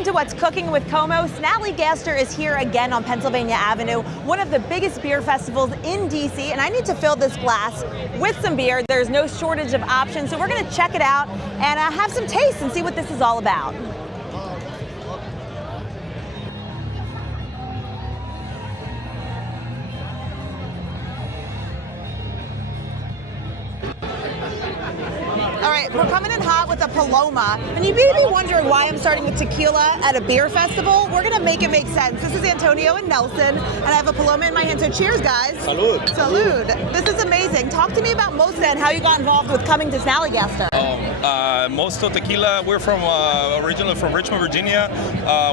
Welcome to What's Cooking with Como. Snallygaster is here again on Pennsylvania Avenue, one of the biggest beer festivals in DC, and I need to fill this glass with some beer. There's no shortage of options, so we're going to check it out and have some taste and see what this is all about. All right, we're coming in hot with a Paloma, and you may be wondering why I'm starting with tequila at a beer festival. We're gonna make it make sense. This is Antonio and Nelson, and I have a Paloma in my hand, so cheers, guys. Salud. Salud. This is amazing. Talk to me about Mosta and how you got involved with coming to Snallygaster. Mosto Tequila, we're from originally from Richmond, Virginia.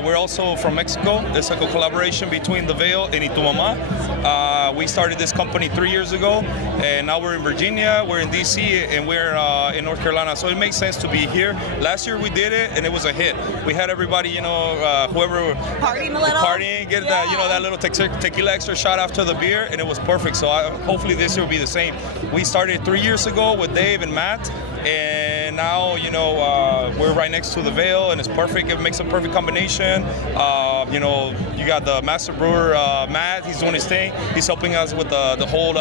We're also from Mexico. It's like a collaboration between The Veil and Itumama. We started this company 3 years ago, and now we're in Virginia, we're in DC, and we're in North Carolina, so it makes sense to be here. Last year we did it, and it was a hit. We had everybody, whoever partying a little, get that, that little tequila extra shot after the beer, and it was perfect. So hopefully this year will be the same. We started 3 years ago with Dave and Matt, and now we're right next to The Veil, and it's perfect. It makes a perfect combination. You got the master brewer Matt. He's doing his thing. He's helping us with the whole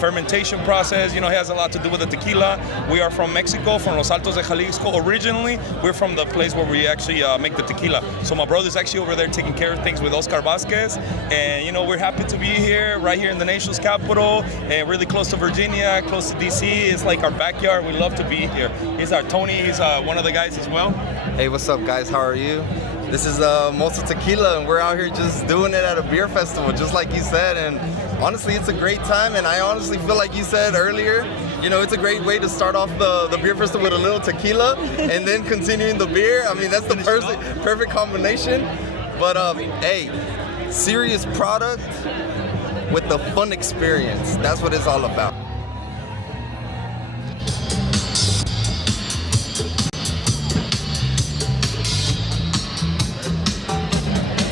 fermentation process. He has a lot to do with the tequila. We are from Mexico, from Los Altos de Jalisco. Originally, we're from the place where we actually make the tequila. So my brother's actually over there taking care of things with Oscar Vasquez, and we're happy to be here, right here in the nation's capital, and really close to Virginia, close to DC. It's like our backyard. We love to be here. He's our Tony. He's one of the guys as well. Hey, what's up, guys? How are you? This is Mosta Tequila, and we're out here just doing it at a beer festival, just like you said. And honestly, it's a great time. And I honestly feel like you said earlier, it's a great way to start off the beer festival with a little tequila and then continuing the beer. I mean, that's the perfect combination. But hey, serious product with the fun experience. That's what it's all about.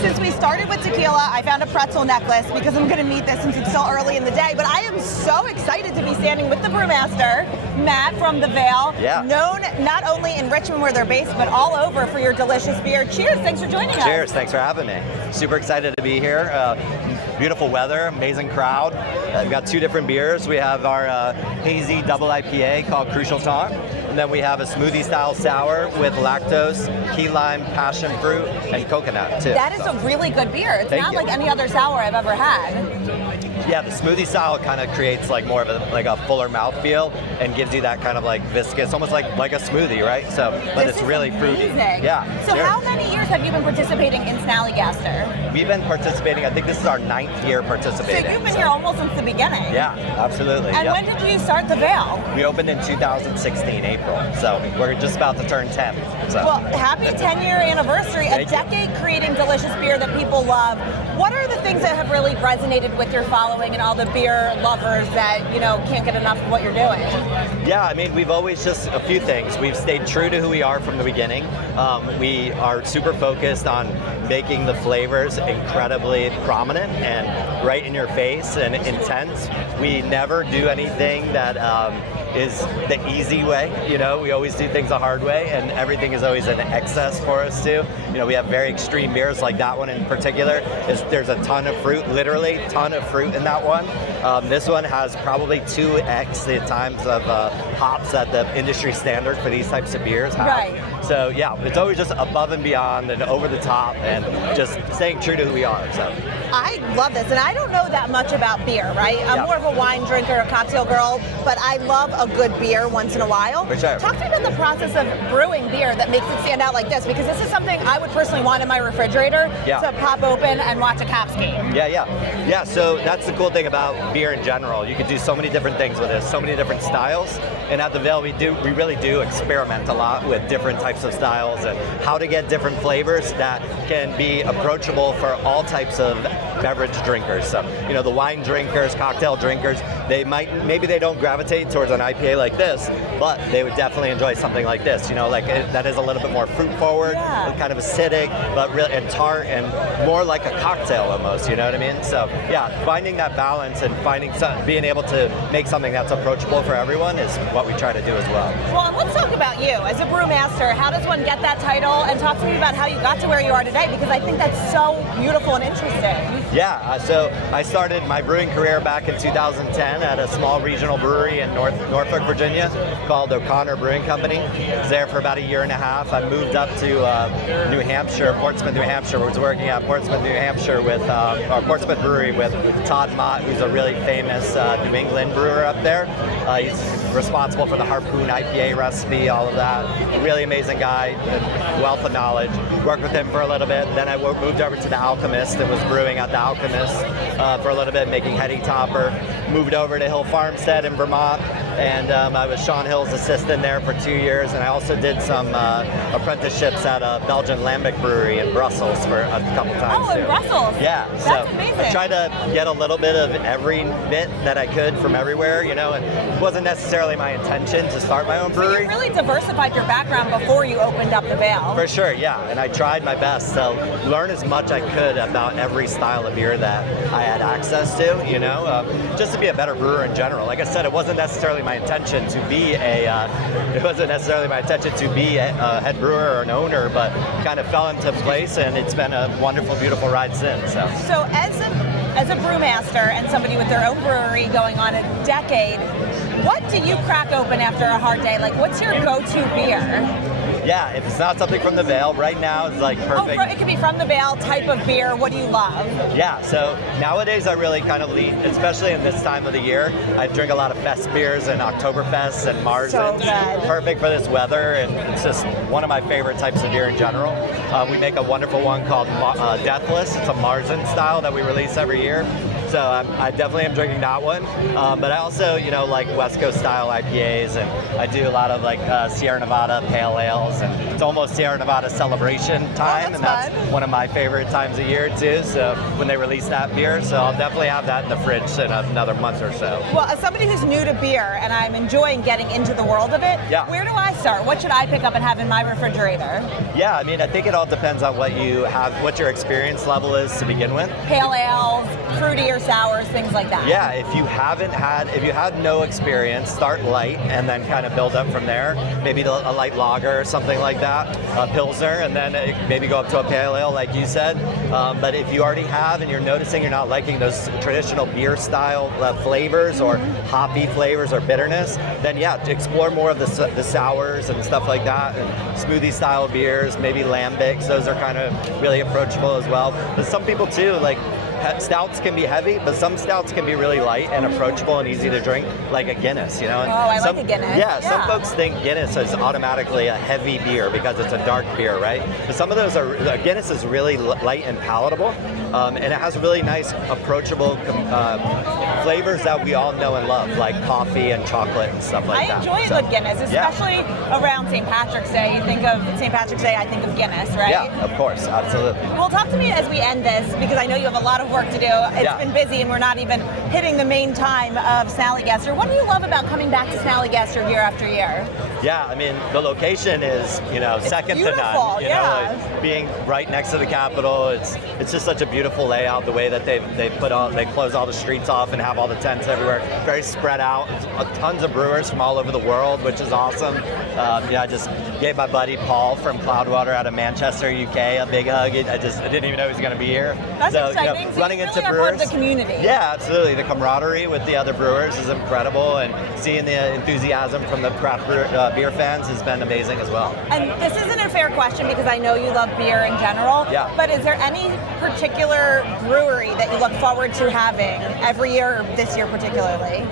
Since we started with tequila, I found a pretzel necklace because I'm going to need this since it's still early in the day. But I am so excited to be standing with the brewmaster, Matt from The Veil, known not only in Richmond where they're based, but all over for your delicious beer. Cheers, thanks for joining us. Cheers, thanks for having me. Super excited to be here. Beautiful weather, amazing crowd. We've got two different beers. We have our hazy double IPA called Crucial Talk, and then we have a smoothie style sour with lactose, key lime, passion fruit, and coconut too. That is a really good beer. It's not like any other sour I've ever had. Yeah, the smoothie style kind of creates like more of a fuller mouthfeel and gives you that kind of like viscous, almost like a smoothie, right? So, but it's really fruity. Yeah. So how many years have you been participating in Snallygaster? We've been participating, I think this is our 9th year participating. So you've been here almost since the beginning. Yeah, absolutely. And when did you start The Veil? We opened in 2016, April. So we're just about to turn 10. So. Well, happy 10-year anniversary, a decade creating delicious beer that people love. What are the things that have really resonated with your following and all the beer lovers that, can't get enough of what you're doing? Yeah, I mean, we've always just a few things. We've stayed true to who we are from the beginning. We are super focused on making the flavors incredibly prominent and right in your face and intense. We never do anything that is the easy way. We always do things the hard way, and everything is always an excess for us too. We have very extreme beers like that one in particular. There's a ton of fruit, literally ton of fruit in that one. This one has probably 2x the times of hops that the industry standard for these types of beers have. Right. So yeah, it's always just above and beyond and over the top and just staying true to who we are. So I love this, and I don't know that much about beer, right? I'm more of a wine drinker, a cocktail girl, but I love a good beer once in a while. For sure. Talk to me about the process of brewing beer that makes it stand out like this, because this is something I would personally want in my refrigerator to pop open and watch a Caps game. Yeah, so that's the cool thing about beer in general. You can do so many different things with this, so many different styles. And at The Veil, we really do experiment a lot with different types of styles and how to get different flavors that can be approachable for all types of beverage drinkers. So, you know, the wine drinkers, cocktail drinkers, maybe they don't gravitate towards an IPA like this, but they would definitely enjoy something like this. You know, like that is a little bit more fruit forward, kind of acidic, but really and tart and more like a cocktail almost. You know what I mean? So yeah, finding that balance and being able to make something that's approachable for everyone is what we try to do as well. Well, and let's talk about you as a brewmaster. How does one get that title? And talk to me about how you got to where you are today, because I think that's so beautiful and interesting. Yeah, so I started my brewing career back in 2010 at a small regional brewery in Norfolk, Virginia called O'Connor Brewing Company. I was there for about a year and a half. I moved up to New Hampshire, Portsmouth, New Hampshire. I was working at Portsmouth, New Hampshire with our Portsmouth Brewery with Todd Mott, who's a really famous New England brewer up there. He's responsible for the Harpoon IPA recipe, all of that. A really amazing guy, wealth of knowledge. Worked with him for a little bit. Then I moved over to The Alchemist and was brewing at The Alchemist for a little bit, making Heady Topper. Moved over to Hill Farmstead in Vermont, and I was Sean Hill's assistant there for 2 years, and I also did some apprenticeships at a Belgian Lambic brewery in Brussels for a couple times too. In Brussels? Yeah. That's amazing. I tried to get a little bit of every bit that I could from everywhere, you know, and it wasn't necessarily my intention to start my own brewery. So you really diversified your background before you opened up the Veil. For sure, yeah, and I tried my best to learn as much I could about every style of beer that I had access to, you know, just to be a better brewer in general. Like I said, it wasn't necessarily my intention to be a head brewer or an owner, but kind of fell into place, and it's been a wonderful, beautiful ride since. So as a brewmaster and somebody with their own brewery going on a decade, what do you crack open after a hard day? Like, what's your go-to beer? Yeah, if it's not something from the Veil, right now it's like perfect. Oh, it could be from the Veil, type of beer. What do you love? Yeah, so nowadays I really kind of lean, especially in this time of the year, I drink a lot of fest beers and Oktoberfests and Marzens. So good. Perfect for this weather, and it's just one of my favorite types of beer in general. We make a wonderful one called Deathless. It's a Marzen style that we release every year. So I definitely am drinking that one. But I also, you know, like West Coast style IPAs, and I do a lot of like Sierra Nevada Pale Ales, and it's almost Sierra Nevada celebration time, and that's one of my favorite times of year too. So when they release that beer, so I'll definitely have that in the fridge in another month or so. Well, as somebody who's new to beer and I'm enjoying getting into the world of it, where do I start? What should I pick up and have in my refrigerator? Yeah, I mean, I think it all depends on what you have, what your experience level is to begin with. Pale ales, fruity or sours, things like that. Yeah, if you had no experience, start light and then kind of build up from there. Maybe a light lager or something like that, a pilsner, and then maybe go up to a pale ale like you said. But if you already have and you're noticing you're not liking those traditional beer style flavors or hoppy flavors or bitterness, then yeah, explore more of the sours and stuff like that, and smoothie style beers, maybe lambics. Those are kind of really approachable as well. But some people too, like, stouts can be heavy, but some stouts can be really light and approachable and easy to drink, like a Guinness, you know? And I like a Guinness. Yeah, some folks think Guinness is automatically a heavy beer because it's a dark beer, right? But some of those Guinness is really light and palatable, and it has really nice, approachable flavors that we all know and love, like coffee and chocolate and stuff like that. I enjoy a good Guinness, especially around St. Patrick's Day. You think of St. Patrick's Day, I think of Guinness, right? Yeah, of course, absolutely. Well, talk to me as we end this, because I know you have a lot of work to do. It's been busy and we're not even hitting the main time of Snallygaster. What do you love about coming back to Snallygaster year after year? Yeah, I mean, the location is, you know, second to none. You know, like being right next to the Capitol, it's just such a beautiful layout. The way that they close all the streets off and have all the tents everywhere, very spread out. Tons of brewers from all over the world, which is awesome. I just gave my buddy Paul from Cloudwater out of Manchester, UK, a big hug. I didn't even know he was going to be here. That's exciting. You know, running into really brewers, part of the community. Yeah, absolutely. The camaraderie with the other brewers is incredible, and seeing the enthusiasm from the craft beer fans has been amazing as well. And this isn't a fair question because I know you love beer in general. Yeah. But is there any particular brewery that you look forward to having every year, or this year particularly?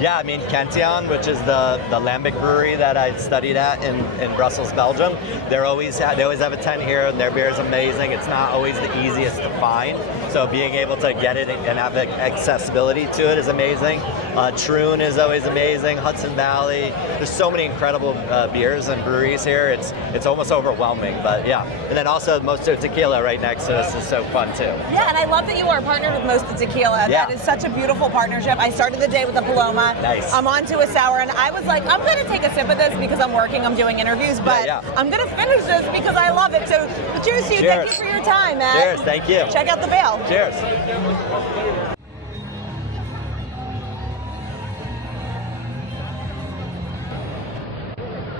Yeah, I mean, Cantillon, which is the Lambic brewery that I studied at in Brussels, Belgium, they always have a tent here, and their beer is amazing. It's not always the easiest to find, So being able to get it and have accessibility to it is amazing. Troon is always amazing. Hudson Valley. There's so many incredible beers and breweries here. It's almost overwhelming, but yeah. And then also Mosto Tequila right next to us is so fun too. Yeah, and I love that you are partnered with Mosta Tequila. Yeah. That is such a beautiful partnership. I started the day with a Paloma. Nice. I'm on to a sour, and I was like, I'm going to take a sip of this because I'm working, I'm doing interviews, but I'm going to finish this because I love it. So cheers to you. Cheers. Thank you for your time, Matt. Cheers. Thank you. Check out the Veil. Cheers.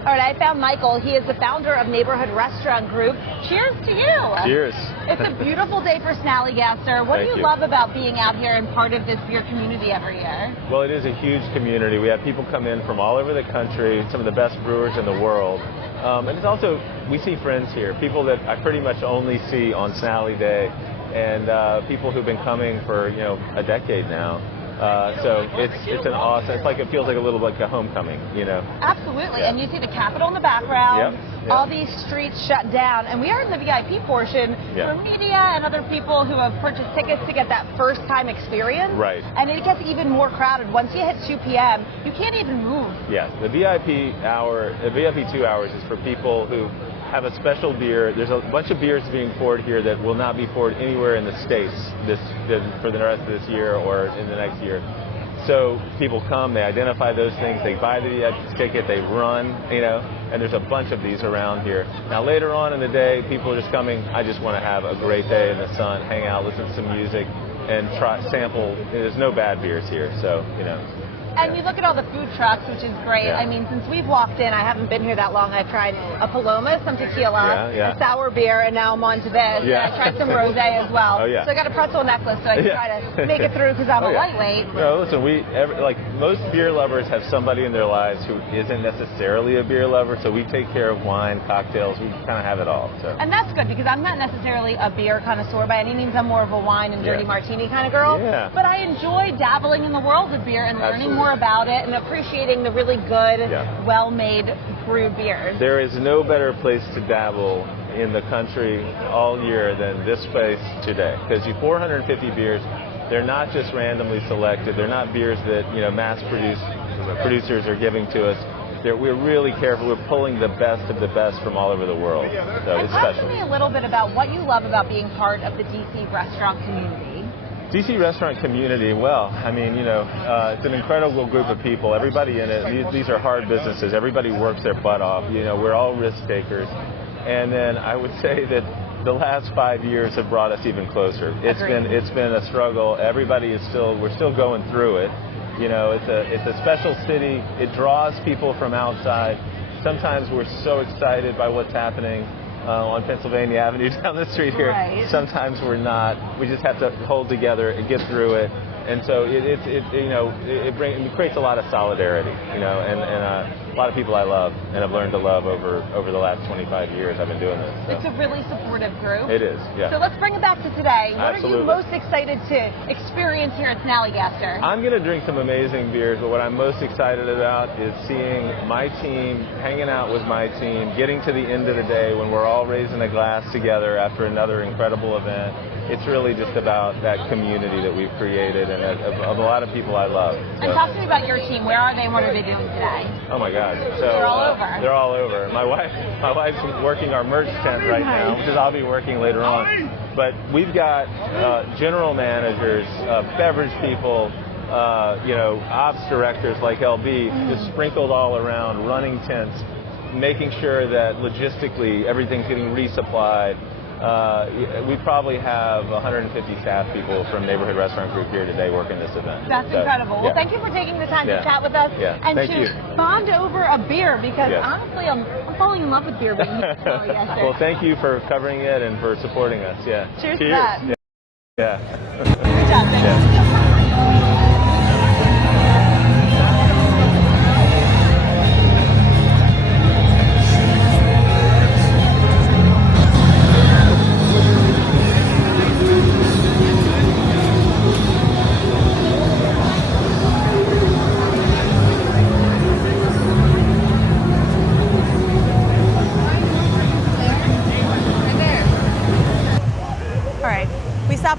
All right, I found Michael. He is the founder of Neighborhood Restaurant Group. Cheers to you. Cheers. It's a beautiful day for Snallygaster. What do you love about being out here and part of this beer community every year? Well, it is a huge community. We have people come in from all over the country, some of the best brewers in the world. And it's also, we see friends here, people that I pretty much only see on Snally Day, and people who've been coming for, a decade now. So it's an awesome, it feels like a little like a homecoming, Absolutely, Yeah. and you see the Capitol in the background, Yep. all these streets shut down, and we are in the VIP portion for media and other people who have purchased tickets to get that first time experience. Right. And it gets even more crowded. Once you hit 2 p.m., you can't even move. Yes, the VIP hour, the VIP 2 hours is for people who have a special beer. There's a bunch of beers being poured here that will not be poured anywhere in the States for the rest of this year or in the next year. So people come, they identify those things, they buy the VIP ticket, they run, and there's a bunch of these around here. Now later on in the day, people are just coming, I just want to have a great day in the sun, hang out, listen to some music, and sample. There's no bad beers here, so, And you look at all the food trucks, which is great. Yeah. I mean, since we've walked in, I haven't been here that long. I've tried a Paloma, some tequila, a sour beer, and now I'm on to this. Yeah. And I tried some rosé as well. Oh, yeah. So I got a pretzel necklace so I can try to make it through because I'm a lightweight. No, listen, most beer lovers have somebody in their lives who isn't necessarily a beer lover, so we take care of wine, cocktails, we kind of have it all. So. And that's good because I'm not necessarily a beer connoisseur by any means. I'm more of a wine and dirty martini kind of girl. Yeah. But I enjoy dabbling in the world of beer and learning more about it and appreciating the really good, well-made brewed beers. There is no better place to dabble in the country all year than this place today. Because you 450 beers, they're not just randomly selected. They're not beers that mass producers are giving to us. We're really careful. We're pulling the best of the best from all over the world. So it's Talk special. to me a little bit about what you love about being part of the DC restaurant community. DC restaurant community, well, I mean, it's an incredible group of people. Everybody in it, these are hard businesses. Everybody works their butt off. We're all risk takers. And then I would say that the last 5 years have brought us even closer. It's been a struggle. Everybody we're still going through it. It's a special city. It draws people from outside. Sometimes we're so excited by what's happening on Pennsylvania Avenue down the street here. Right. Sometimes we're not. We just have to hold together and get through it. And so it creates a lot of solidarity, and a lot of people I love and have learned to love over the last 25 years I've been doing this. So. It's a really supportive group. It is, yeah. So let's bring it back to today. What Absolutely. are you most excited to experience here at Snallygaster? I'm going to drink some amazing beers, but what I'm most excited about is seeing my team, hanging out with my team, getting to the end of the day when we're all raising a glass together after another incredible event. It's really just about that community that we've created and of a lot of people I love. So. And talk to me about your team. Where are they and what are they doing today? Oh my God! So they're all over. They're all over. My wife's working our merch tent right now, which is I'll be working later on. But we've got general managers, beverage people, ops directors like LB, just sprinkled all around, running tents, making sure that logistically everything's getting resupplied. We probably have 150 staff people from Neighborhood Restaurant Group here today working this event. That's incredible. Well, thank you for taking the time to chat with us and thank to bond over a beer because honestly, I'm falling in love with beer being here. Well, thank you for covering it and for supporting us. Yeah. Cheers to that. Yeah. Good job. Thank you.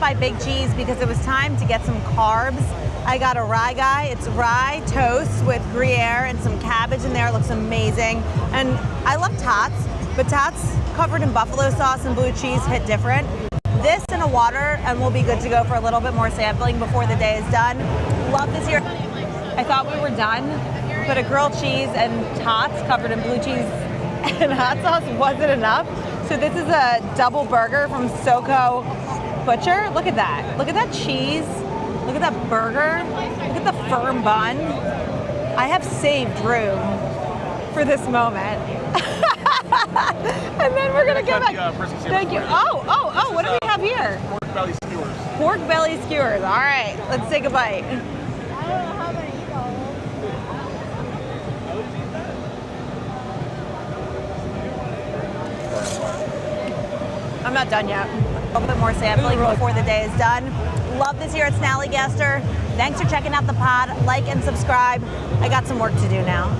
by Big Cheese because it was time to get some carbs. I got a rye guy. It's rye toast with Gruyere and some cabbage in there. It looks amazing. And I love tots, but tots covered in buffalo sauce and blue cheese hit different. This in a water, and we'll be good to go for a little bit more sampling before the day is done. Love this here. I thought we were done, but a grilled cheese and tots covered in blue cheese and hot sauce wasn't enough. So this is a double burger from Soko Butcher. Look at that. Look at that cheese. Look at that burger. Look at the firm bun. I have saved room for this moment. And then we're gonna go back. Thank you. Oh, what do we have here? Pork belly skewers. Pork belly skewers. All right, let's take a bite. I don't know how I'm gonna eat all of them. I'm not done yet. A little bit more sampling before the day is done. Love this here at Snallygaster. Thanks for checking out the pod. Like and subscribe. I got some work to do now.